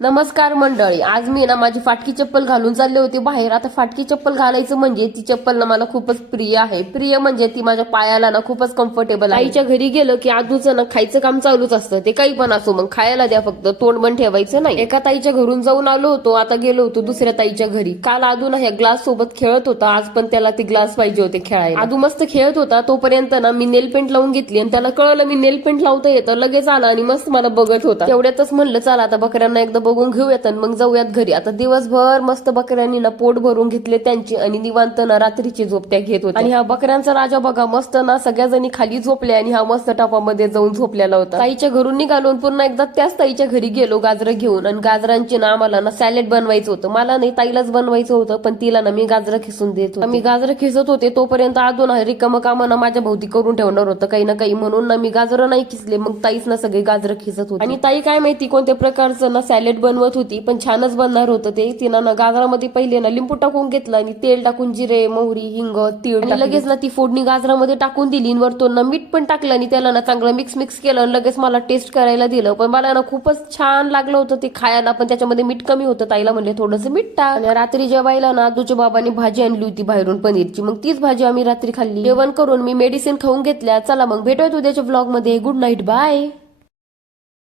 नमस्कार मंडळी, आज मी ना माझी फाटकी चप्पल घालून चालले होते बाहेर. आता फाटकी चप्पल घालायचं म्हणजे ती चप्पल ना मला खूपच प्रिय आहे. प्रिय म्हणजे ती माझ्या पायाला ना खूपच कम्फर्टेबल आहे. आईच्या घरी गेलं की आजूचं ना खायचं काम चालूच असतं. ते काही पण असो, मग खायला द्या, फक्त तोंड बंद ठेवायचं नाही. एका ताईच्या घरून जाऊन आलो होतो, आता गेलो होतो दुसऱ्या ताईच्या घरी. काल आदू ना ह्या ग्लास सोबत खेळत होता, आज पण त्याला ती ग्लास पाहिजे होते खेळायला. आदू मस्त खेळत होता, तोपर्यंत ना मी नेल पेंट लावून घेतली आणि त्याला कळलं मी नेल पेंट लावता येतं. लगेच आला आणि मस्त मला बघत होता. तेवढ्यातच म्हणलं चला आता बकऱ्यांना एकदा बघून घेऊयात मग जाऊयात घरी. आता दिवसभर मस्त बकऱ्यांनी ना पोट भरून घेतले त्यांची आणि निवांत ना रात्रीची झोप त्या घेत होत्या. आणि हा बकऱ्यांचा राजा बघा मस्त ना सगळ्या जणी खाली झोपल्या आणि हा मस्त टापामध्ये जाऊन झोपलेला होता. ताईच्या घरून निघालो पुन्हा एकदा त्याच ताईच्या घरी गेलो गाजरं घेऊन. आणि गाजरांची ना आम्हाला ना सॅलेड बनवायचं होतं. मला नाही, ताईलाच बनवायचं होतं, पण तिला ना मी गाजरं खिसून देत होते. मी गाजरं खिसत होते तोपर्यंत अजून रिकामं कामं ना माझ्या भोवती करून ठेवणार होतं काही ना काही, म्हणून ना मी गाजरं नाही खिसले. मग ताईच ना सगळे गाजरं खिसत होती. आणि ताई काय माहिती कोणत्या प्रकारचं ना सॅलेड बनवत होती, पण छानच बनणार होतं ते. तिनं ना गाजरामध्ये पहिले ना लिंबू टाकून घेतलं आणि तेल टाकून जिरे, मोहरी, हिंग, तीळ आणि लगेच ना ती फोडणी गाजरामध्ये टाकून दिली. वरतून ना मीठ पण टाकलं आणि त्याला ना चांगलं मिक्स केलं आणि लगेच मला टेस्ट करायला दिलं. पण मला ना खूपच छान लागलं होतं ते खायला, पण त्याच्यामध्ये मीठ कमी होतं. ताईला म्हणले थोडंसं मीठ टाक. आणि रात्री जेवायला ना आदूच्या बाबांनी भाजी आणली होती बाहेरून पनीरची, मग तीच भाजी आम्ही रात्री खाल्ली. जेवण करून मी मेडिसिन खाऊन घेतल्या. चला मग भेटूयात उद्याच्या ब्लॉग मध्ये. Good night, bye.